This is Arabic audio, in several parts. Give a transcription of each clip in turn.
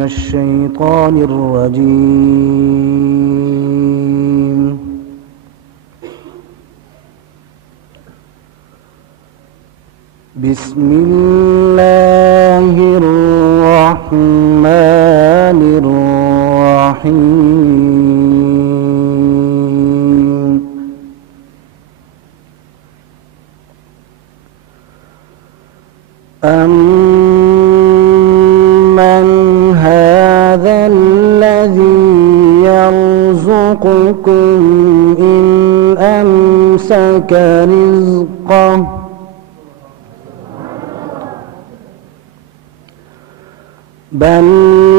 الشيطان الرجيم. بسم الله الرحمن الرحيم. أَمَّنْ هَذَا الَّذِي يَرْزُقُكُمْ إِنْ أَمْسَكَ رِزْقَهُ بل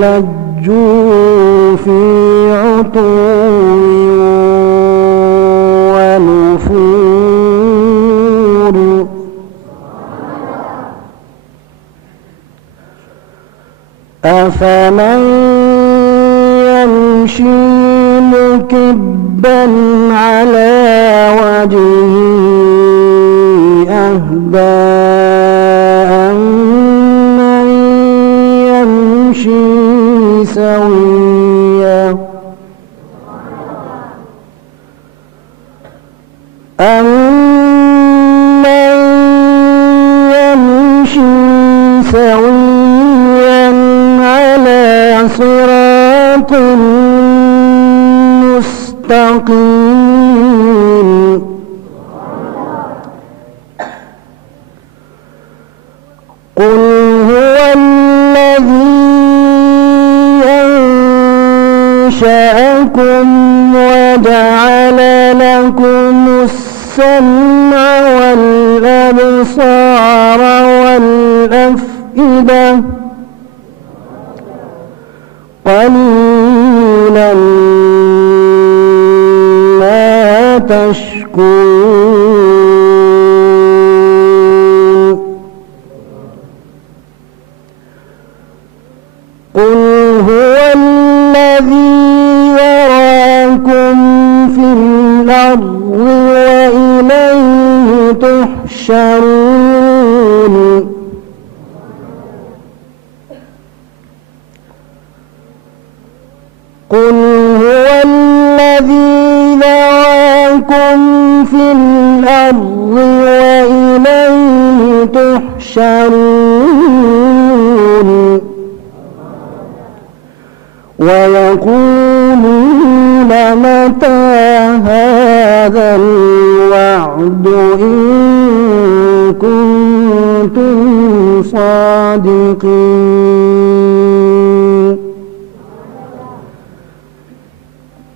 لجوا في عتو ونفور. أفمن يمشي مكبا على وجهه أهدى أمن يمشي سويا أمن يمشي سويا على صراط مستقيم. قل هو الذي أنشأكم وجعل لكم السمع والأبصار والأفئدة قليلا ما تشكرون. قل هو الذي يراكم في الأرض وإليه تحشرون. قل هو الذي يراكم في الأرض وإليه تحشرون. ويقولون متى هذا الوعد إن كنتم صادقين.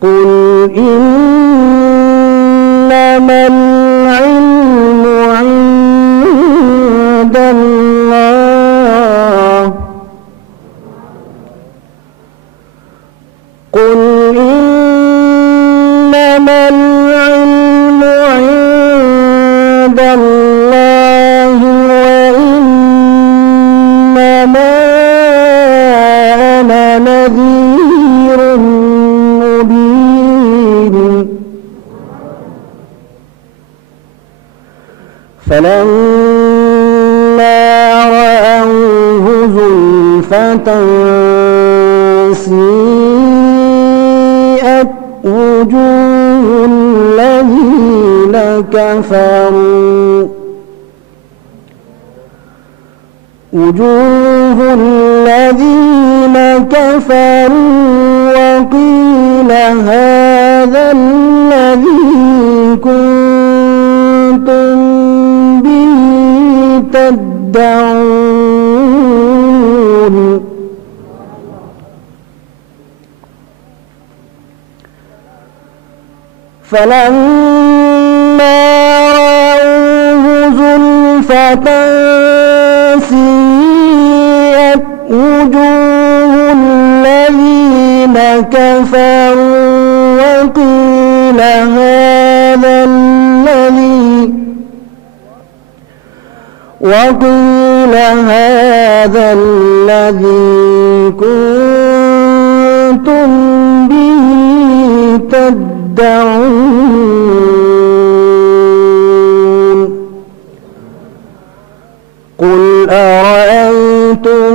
قل إنما العلم عند الله. قل إنما العلم عند الله وإنما أنا نذير مبين. فلما رأوه زلفة سيئت وجوه الذين كفروا وقيل هذا الذي كنتم به تدعون. فلما رأوه زلفة سيئت وجوه الذين كفروا وقيل هذا الذي كنتم به تدعون. قل أرأيتم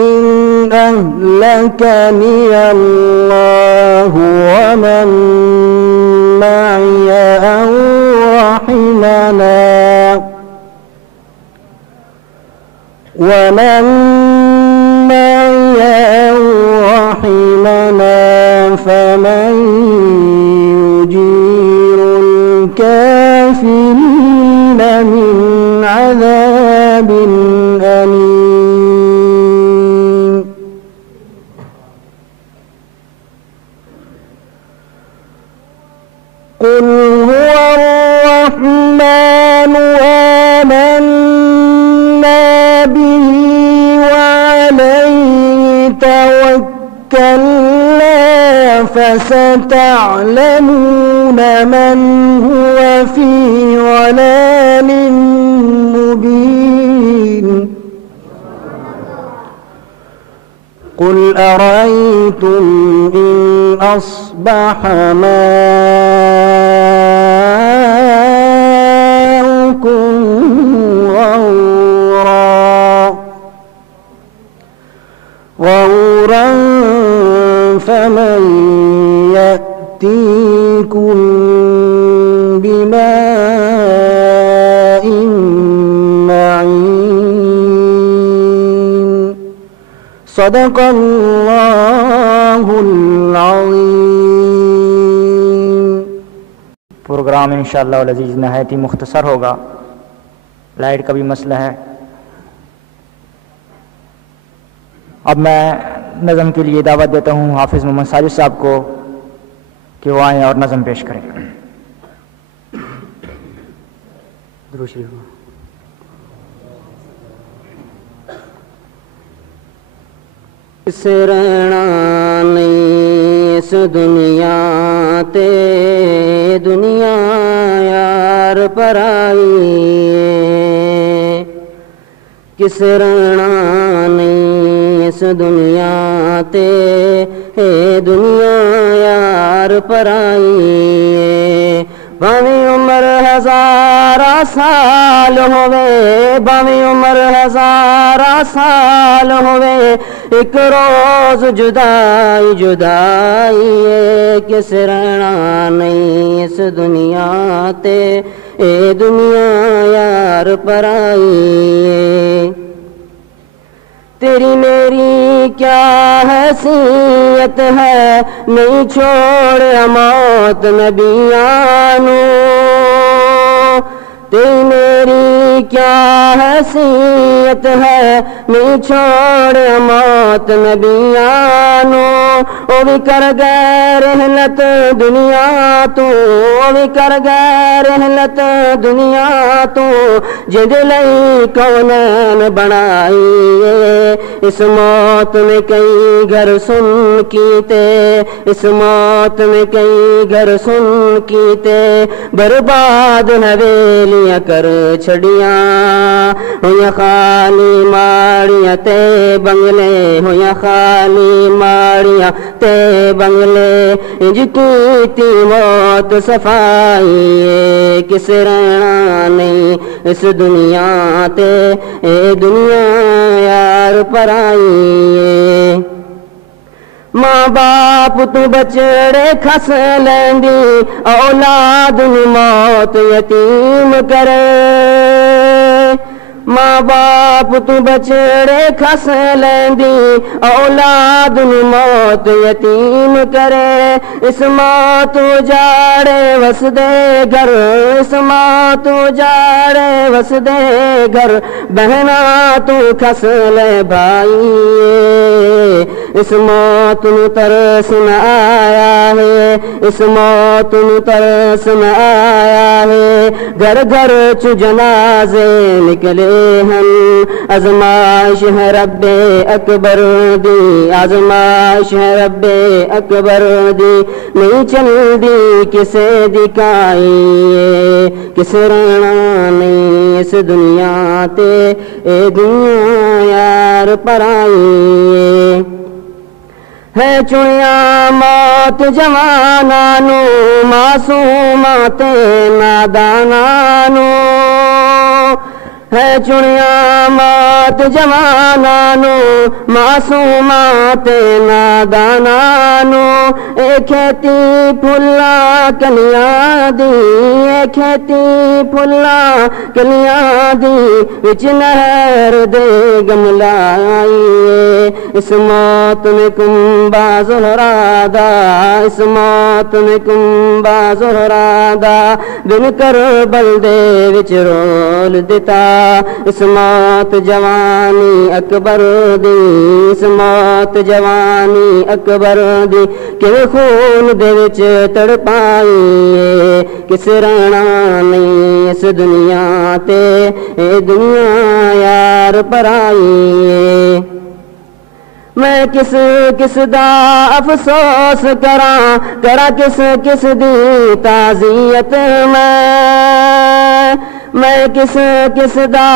إن أهلكني أيدكني الله ومن معي أو رحمنا فمن يجير الكافرين من عذاب أليم. قل هو الرحمن آمنا به وعليه توكلنا فستعلمون من هو في ضلال مبين. قل أرأيتم إن أصبح ماؤكم غورا فمن يأتيكم بماء معين. صدق الله العظيम. प्रोग्राम इंशाअल्लाह अज़ीज़ नहायत ही मुख्तसर होगा, लाइट का भी मसला है। अब मैं नज़म के लिए दावत देता हूँ हाफिज़ मोहम्मद साजिद साहब को कि वो आएँ और नज़म पेश करें। दुरूद शरीफ। किस रहना नहीं इस दुनिया ते, दुनिया यार पराई। किस रहना नहीं इस दुनिया ते, दुनिया यार पराई। भावें उम्र हज़ारा साल होवे, भावें उम्र हज़ारा साल होवे, एक रोज जुदाई जुदाई। किस रहना नहीं इस दुनिया ते, दुनिया यार पराई। तेरी मेरी क्या हैसियत है, नहीं छोड़ मौत नबियानो। तेरी मेरी क्या हैसियत है, नहीं छोड़ मौत नबियानो। ओ भी कर गए रहलत दुनिया तू, ओ भी कर गए रहलत दुनिया तू, जिद लई कौनैन बनाई। इस मौत में कई घर सुन कीते, इस मौत में कई घर सुन कीते, बर्बाद हवेलियां कर छड़िया। हुया खाली माड़ियां ते बंगले, हुया खाली माड़ियां ते बंगले, इंज कीती मौत सफाई। किस रहना नहीं इस दुनिया ते, दुनिया यार पराई। माँ बाप तू बचड़े खस लेंदी, औलाद नूं मौत यतीम करे। माँ बाप तू बचड़े खस लेंदी, औलाद नूं मौत यतीम करे। इस मौत उजाड़े वसदे घर, इस मौत उजाड़े वसदे घर, बहना तू खस ले भाई। इस मौत नूं तरस न आया है, इस मौत नूं तरस न आया है। घर घर च जनाजे निकले हम, आज़माइश है रब्बे अकबर दी, आज़माइश है रब्बे अकबर दी। नहीं चलदी किसे दिखाई, किस रहना नहीं इस दुनिया ते, दुनिया यार पराई। है चुनिया मौत जवाना नू, मासूमा ते नादाना नू। है चुनिया मौत जवानानू मासूमात नादानानू ए खेती फुल्ला कलियां दी ए खेती फुल्ला कलियां दी विच नहर दे गमलाई इस मौत में कुंबा ज़ोहरादा इस मौत में कुंबा ज़ोहरादा बिन करबल दे विच रोल दिता इस मौत जवानी अकबर दी इस मौत जवानी अकबर दी कि खून दे विच तड़पाई किस रहना नहीं इस दुनिया ते ए दुनिया यार पराई मैं किस किस दा अफसोस करा करा किस किस दी ताज़ियत मैं किस किस दा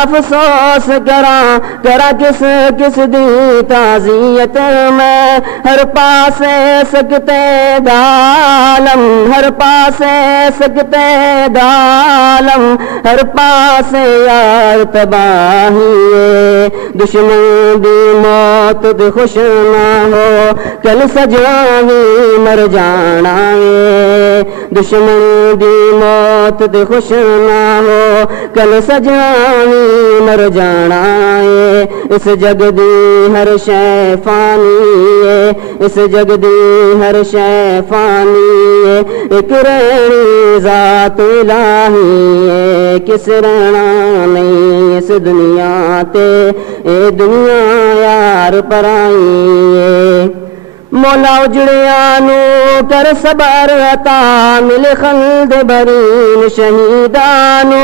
अफसोस करा करा किस किस दी ताज़ियत में हर पासे सकते दालम हर पासे सकते दालम हर पासे यार तबाही दुश्मन दी मौत दे खुश ना हो कल सजना भी मर जाना दुश्मन दी मौत दे खुश ना हो कल सजना भी मर जाना इस जग दी हर शै फानी इस जग दी हर शै फानी एक रहनी ज़ात इलाही किस रहना नहीं इस दुनिया ते ए दुनिया यार पराई मौला उजड़ियानू कर सबर अता मिले खल्द बरीन शहीदानू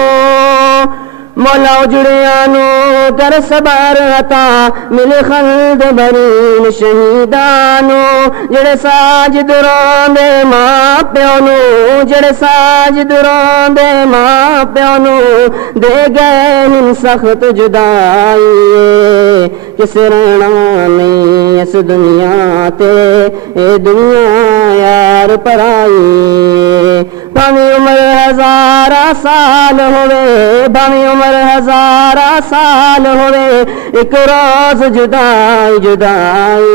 मौला उजड़ियानू कर सबर अता मिले खल्द बरीन शहीदानू जड़े साजिद रोंदे मां प्यो नू जड़े साजिद रोंदे मां प्यो नू दे गए हिन सख्त जुदाई किस रहना नहीं इस दुनिया ते ए दुनिया यार पराई भावी उम्र हज़ारा साल होवे भावी उम्र हज़ारा साल होवे एक रोज जुदाई जुदाई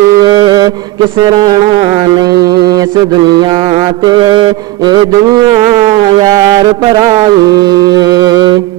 किस रहना नहीं इस दुनिया ते ए दुनिया यार पराई